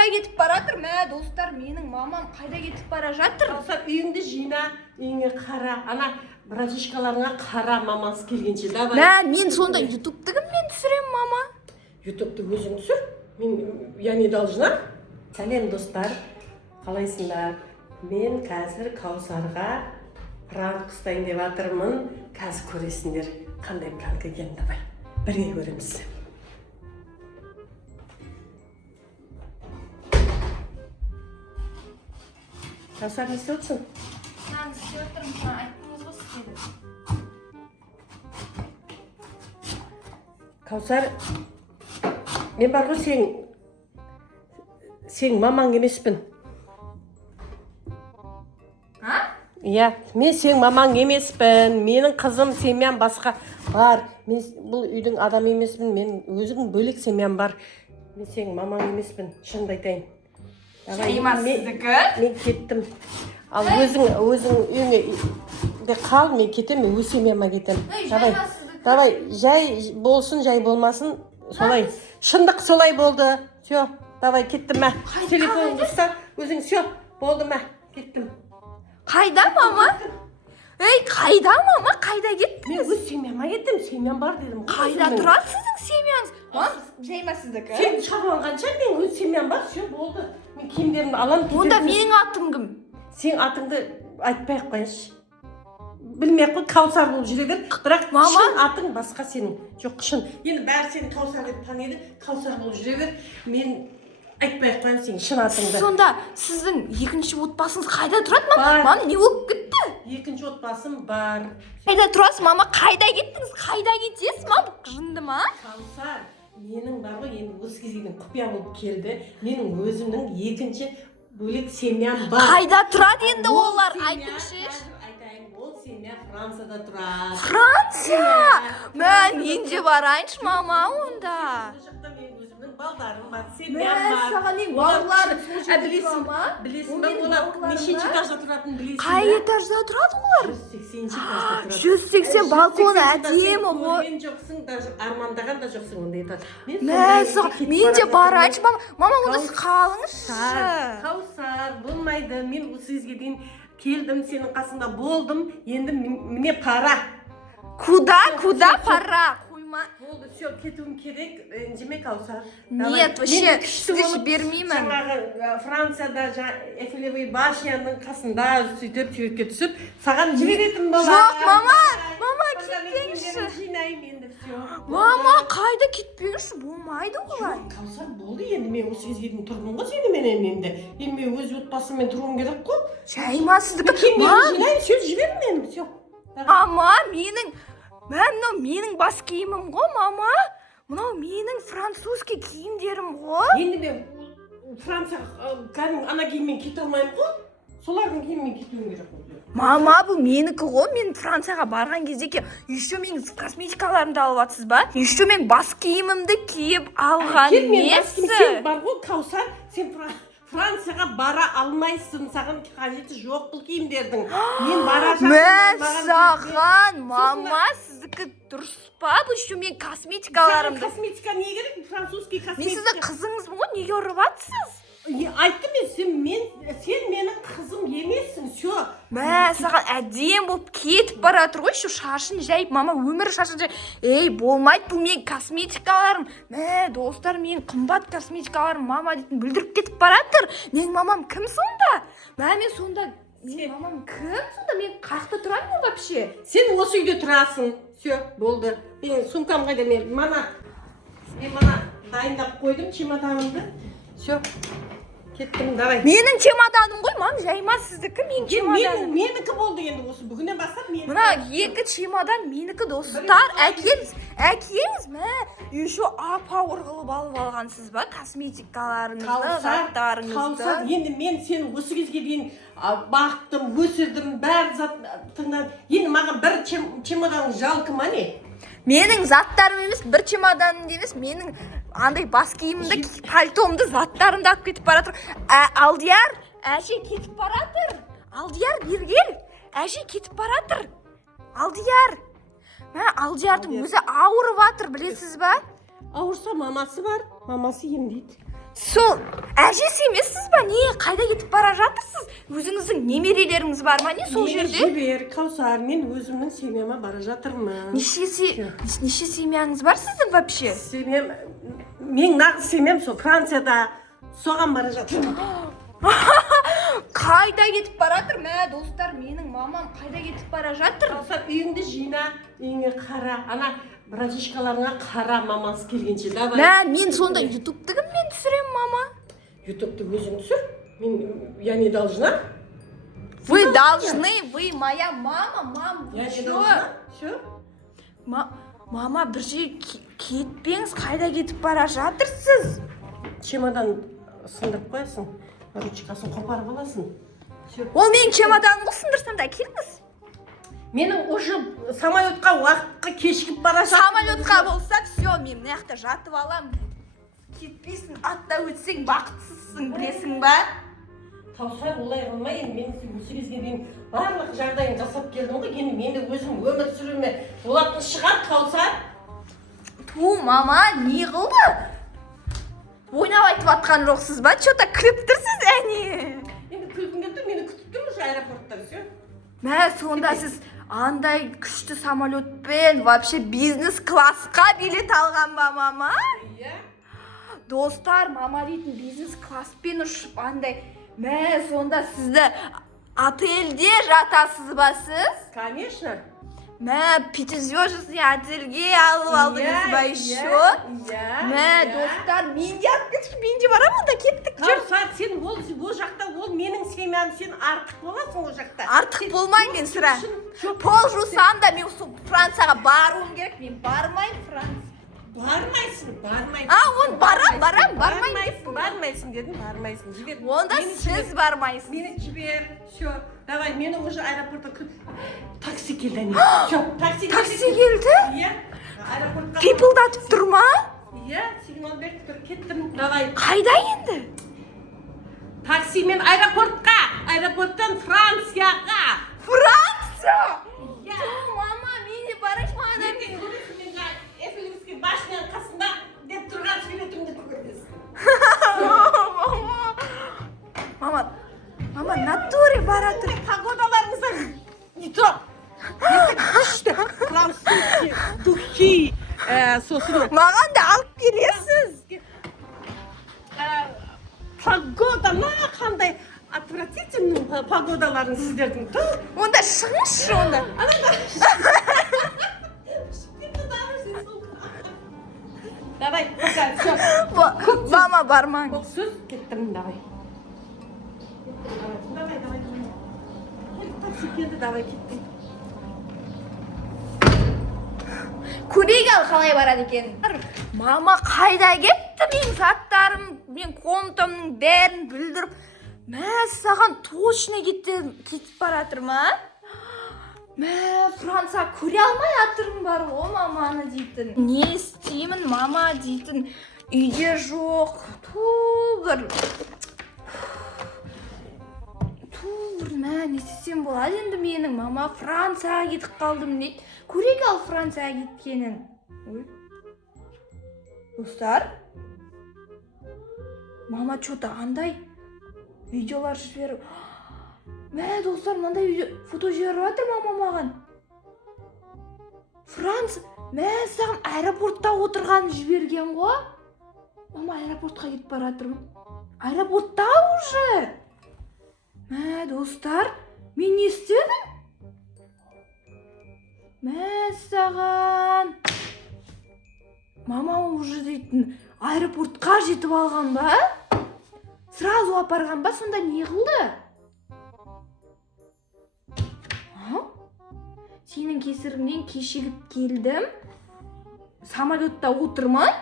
қайда кетіп баратыр? Мә, достар, менің мамам қайда кетіп бара жатыр? Каусар, үйіңді жина, үйіңе қара. Ана братишкаларыңа қара, мамасы келгенше. Давай. Мә, мен сонда ютубтығын мен түсірем, мама. Ютубты өзің түсір. Я не должна. Сәлем, достар. Қалайсыңдар? Мен қазір Каусарға пранк ұстайын деп жатырмын. Қазір көресіңдер қандай пранк екенін. Давай. Бірге көреміз. Каусар, не істеп отырсың? Мен істеп отырмын, саған айттыңыз ғой істеді. Каусар, мен бар ғой сен мамаң емеспін. Иә, мен сен мамаң емеспін. Менің қызым семьям басқа бар. Мен бұл үйдің адамы емеспін. Мен өзің бөлек семьям бар. Мен сен мамаң емеспін. Шынымды айтайын. Жаймасыздікі? Мен кеттім. Ал өзің үйіңе қал, мен кетем, мен өз семьяма кетем. Давай, жай болсын, жай болмасын, солай. Шындық солай болды. Все, давай кеттім мә. Телефоныңды ұста, өзің все, болды мә, кеттім. Қайда, мама? Ей, қайда, мама? Қайда кеттіңіз? Мен өз семьяма кеттім, семьям бар дедім. Қайда тұрады сіздің семьяңыз? Жаймасыздікі? Сен шағылғанша мен өз семьям бар, все болды. Мен киімдерімді алам, кетем. Онда менің атым кім? Сен атыңды айтпай-ақ қойшы. Білмей-ақ қой, Каусар болып жүре бер. Бірақ шын атың басқа сенің. Жоқ, шын. Енді бәрі сені Каусар деп таниды, Каусар болып жүре бер. Мен айтпай-ақ қоям сенің шын атыңды. Сонда сіздің екінші отбасыңыз қайда тұрады, мама? Мама, не болып кетті? Екінші отбасым бар. Қайда тұрасыз, мама? Қайда кеттіңіз? Қайда кетесіз, мама? Жынды ма? Каусар, менің бар ғой, енді осы кезге құпия болып келді. Менің өзімнің екінші бөлек семьям бар. Қайда тұрады енді олар? Айтыңызшы. Айтайын, ол семья Францияда тұрады. Франция? Мен де барайыншы, мама, онда. Мен өзімнің балдарым бар, семьям бар. Саған не балаларым сол жерде Білесің ба, олар неше этажда тұратын білесің бе? Қай этажда тұрады олар? 180 этажда тұрады. 180 балконы әдемі ғой. Мен жоқсың, даже армандаған да жоқсың ондай этаж. Мен де барайыншы, мама, онда сіз қалыңызшы. Каусар, болмайды. Мен осы кезге дейін келдім, сенің қасында болдым. Енді міне пара. Куда пара? Болды, все, кетуім керек. Ренжіме, Каусар. Нет, вообще, сізді жібермеймін. Жаңағы Францияда Эйфелевый башняның қасында сөйтіп суретке түсіп, саған жіберетін бола. Жоқ, мама, кетпеңізші. Жинаймын енді, все. Мама, қайда кетпеңізші, болмайды олай. Каусар, болды енді, мен осы кезге дейін тұрдым ғой сеніменен енді. Енді мен өз отбасыммен тұруым керек қой. Жаймасыздікі. Жинаймын, сөз жібер мені, все. Мама, менің бас киімім ғой, мама. Мынау менің французский киімдерім ғой. Енді мен Франция ана киіммен кете алмаймын ғой. Солардың киіммен кетуім керек. Мама, бұл менікі ғой. Мен Францияға барған кезде еще менің косметикаларымды алып жатсыз ба? Еще мен бас киімімді киіп алған несі? Сен бар ғой, Каусар, сен Францияға бара алмайсың, саған қажеті жоқ бұл киімдердің. Мен бара саған, мама, сіздікі дұрыс па? Бұл еще мен косметикаларымды. Косметика не керек? Французский косметика. Мен сізді қызыңызбын ғой, неге ұрып жатсыз? Айттым мен, сен менің қызым емессің, все. Саған әдем болып кетіп баратыр ғой, шашын жайып, мама өмірі шашын жайып. Ей, болмайды, бұл мен косметикаларым. Достар, мен қымбат косметикаларым, мама дейтін бүлдіріп кетіп баратыр. Менің мамам кім сонда? Мен қақта тұрамын вообще? Сен осы үйде тұрасың, все, болды. Мен сумкам қайда, мен мана дайындап қойдым чемоданымды. Все, кеттім, давай. Менің чемоданым ғой, мам, жаймасыздікі мен чемоданым. Менікі болды енді осы бүгіннен бастап менікі. Мына екі чемодан менікі, достар. Әкеліңіз, еще апауыр қылып алып алғансыз ба косметикаларыңызды, заттарыңызды? Каусар, енді мен сені осы кезге дейін бақтым, өсірдім, бәр заттыңнан. Енді маған бір чемодан жалқы ма не? Менің заттарым емес, бір чемоданым емес, менің андай бас киімімді, пальтомды, заттарымды алып кетіп баратыр. Алдияр, әже кетіп баратыр. Алдияр, бергел. Әже кетіп баратыр. Алдияр. Алдиярдың өзі ауырып жатыр, білесіз ба? Ауырса мамасы бар, мамасы емдейді. сол әжесі емессіз ба? Не, қайда кетіп бара жатырсыз? Өзіңіздің немерелеріңіз бар ма? Не сол жерде? Жібер, Каусар, мен өзімнің семьяма бара жатырмын. Неше семьяңыз бар сіздің вообще? Семьям, мен нағыз семьям сол Францияда, соған бара жатырмын. Қайда кетіп бара жатыр? Мә, достар, менің мамам қайда кетіп бара жатыр? Каусар, үйіңді жина, үйіңе қара, ана братишкаларыңа қара, мамасы келгенше. Давай. Мә, мен сонда ютубты кіммен түсірем, мама? Ютубты өзің түсір. Я не должна. Вы должны, вы моя мама, мам. Я не должна. Все? Мама, бір жер кетпеңіз, қайда кетіп бара жатырсыз? Чемодан сындырып қоясың, ручкасын қопарып аласың. Ол менің чемоданымды сындырсам да келіңіз. Менің уже самолетқа уақытқа кешігіп бара жатырмын. Самолетқа болса, все, мен мына жақта жатып алам. Кетпейсің, атта өтсең бақытсызсың, білесің ба? Каусар, олай қылмай, енді мен осы кезге дейін барлық жағдайын жасап келдім ғой, енді мен де өзім өмір сүруіме болатын шығар, Каусар. Ту, мама, не қылды? Ойнап айтып атқан жоқсыз ба? Че-то күліп тұрсыз, әне? Енді күлкім келді, мені күтіп тұр уже аэропортта, все. Мә, сонда сіз андай күшті самолетпен вообще бизнес-классқа билет алған ба, мама? Иә. Достар, мама дейтін бизнес-класспен ұшып, андай, мә, сонда сізді отельде жатасыз ба сіз? Конечно. Мә, пятизвездочный отельге алып алдыңыз ба еще? Мә, достар, мен де алып кетші, мен де барамын да кеттік. Каусар, сен ол жақта, ол менің семьям, сен артық боласың ол жақта. Артық болмайын мен сірә. Пол жусам да мен Францияға баруым керек, мен бармайын Франция. Бармайсың. Он бармайын деп. Бармайсың дедім, бармайсың. Жібер. Онда сіз бармайсыз. Мені жібер. Все. Давай, мені уже аэропортқа такси келді. Все, Такси келді? Иә. Аэропортқа. Пипылдатып тұр ма? Иә, сигнал беріп тұр. Кеттім. Давай. Қайда енді? Таксимен аэропортқа. Аэропорттан Францияға. Франция! Мама, мен де барайын маған. Эфелевский башняның қасында деп тұрған суретімді көресің. Мама, натуре бара тұр. Погодаларыңыздан не то. Күшті французский духи сосын. Маған да алып келесіз. Погода, қандай отвратительный погодаларың сіздердің. Онда шығыңызшы онда. Давай, пока, все. Мама, бармаң. Сөз кеттім, давай. Давай. Такси келді, давай кеттім. Көрейік ал қалай барады екен. Мама, қайда кетті мен заттарым, мен комнатамның бәрін бүлдіріп. Мә, саған точно кетіп баратыр ма? Мә, Франция көре алмай атырым бар ғой маманы дейтін. Не істеймін мама дейтін. Үйде жоқ. Бір, мә, не істесем болады енді менің мама Францияға кетіп қалдым дейді. Көрейік ал Францияға кеткенін. Достар, мама что-то андай видеолар жіберіп. Мә, достар, мынандай фото жіберіп жатыр мама маған. Франция, мә, саған аэропортта отырған жіберген ғой. Мама, аэропортқа кетіп бара жатырмын. Аэропортта уже. Мә, достар, мен не істедім? Мә, саған. Мама уже дейтін аэропортқа жетіп алған ба? Сразу апарған ба? Сонда не қылды? Сенің кесіріңнен кешігіп келдім. Самолетта отырмын.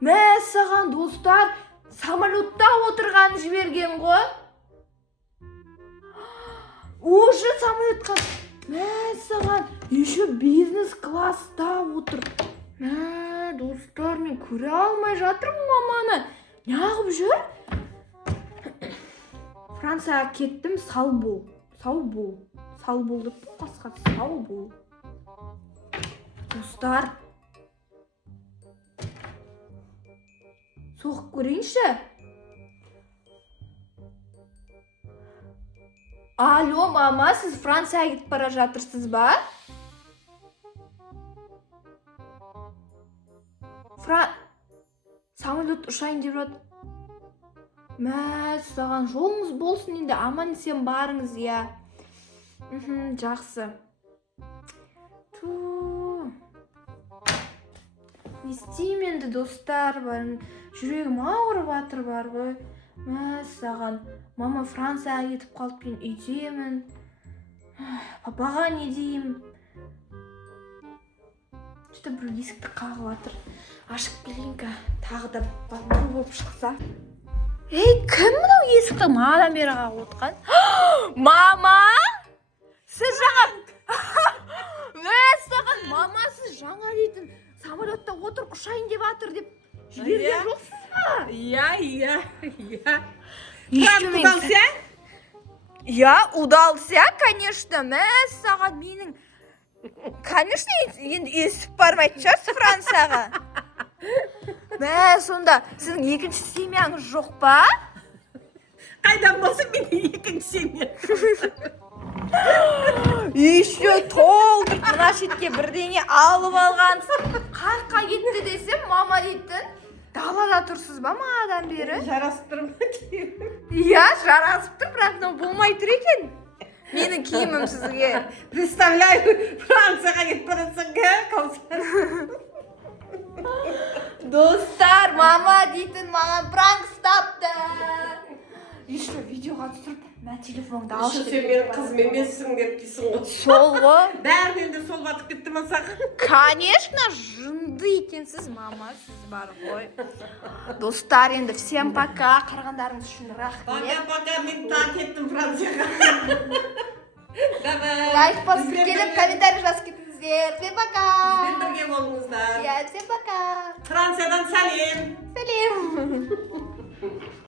Мә, саған достар, самолетта отырған жіберген ғой. Уже самолетқа. Мә, саған еще бизнес-класста отыр. Мә, достар, мен көре алмай жатырмын маманы. Неғып жүр? Францияға кеттім, сау бол. Сау болып қасқа сау бол. Достар, соғып көрейінші. Алло, мама, сіз Францияға кетіп бара жатырсыз ба? Самолет ұшайын деп жатыр. Мә, саған жолыңыз болсын енді, аман есен барыңыз, я. Жақсы. Не істеймін енді, достар, жүрегім ауырып жатыр бар ғой. Мә, саған мама Францияға кетіп қалып, мен үйдемін. Папаға не деймін? Что-то бір есікті қағып жатыр. Ашып келейінкі, тағы да бір болып шықса. Ей, кім мынау есікті маған бері қағып отқан? Мама! Сіз жаңа... Саған, мама, сіз жаңа дейтін самолетта отырып ұшайын деп жатыр деп жіберген жоқсыз ба? Я. Как удался? Я удался, конечно. Мә, саған менің... Конечно, енді есіп бармайтын шығарсыз Францияға. Мә, сонда сіздің екінші семьяңыз жоқ па? Қайдан болсын менің екінші семья? Еще толтырып мына шетке бірдеңе алып алғансыз. Қаққа кетті десем, мама дейтін. Далада тұрсыз ба мадан бері? Жарасып тұр ма? Иә, жарасып тұр, бірақ мынау болмай тұр екен. Менің киімім сізге. Представляю, Францияға кетіп баратсың, Достар, мама дейтін маған пранк ұстапты. Еще видеоға түсіріп, мә телефоныңды алшы. Сен менің қызым емессің деп дейсің ғой. Сол ғой. Бәрінен де сол батып кетті ма саған? Конечно, жынды екенсіз, мама, сіз бар ғой. Достар, енді всем пока. Қарғандарыңыз үшін рахмет. Пока, мен тағы кеттім Францияға. Лайк басып келіп, комментарий жазып кетіңіздер. Всем пока. Мен бірге болыңыздар. Всем пока. Франциядан сәлем. Сәлем.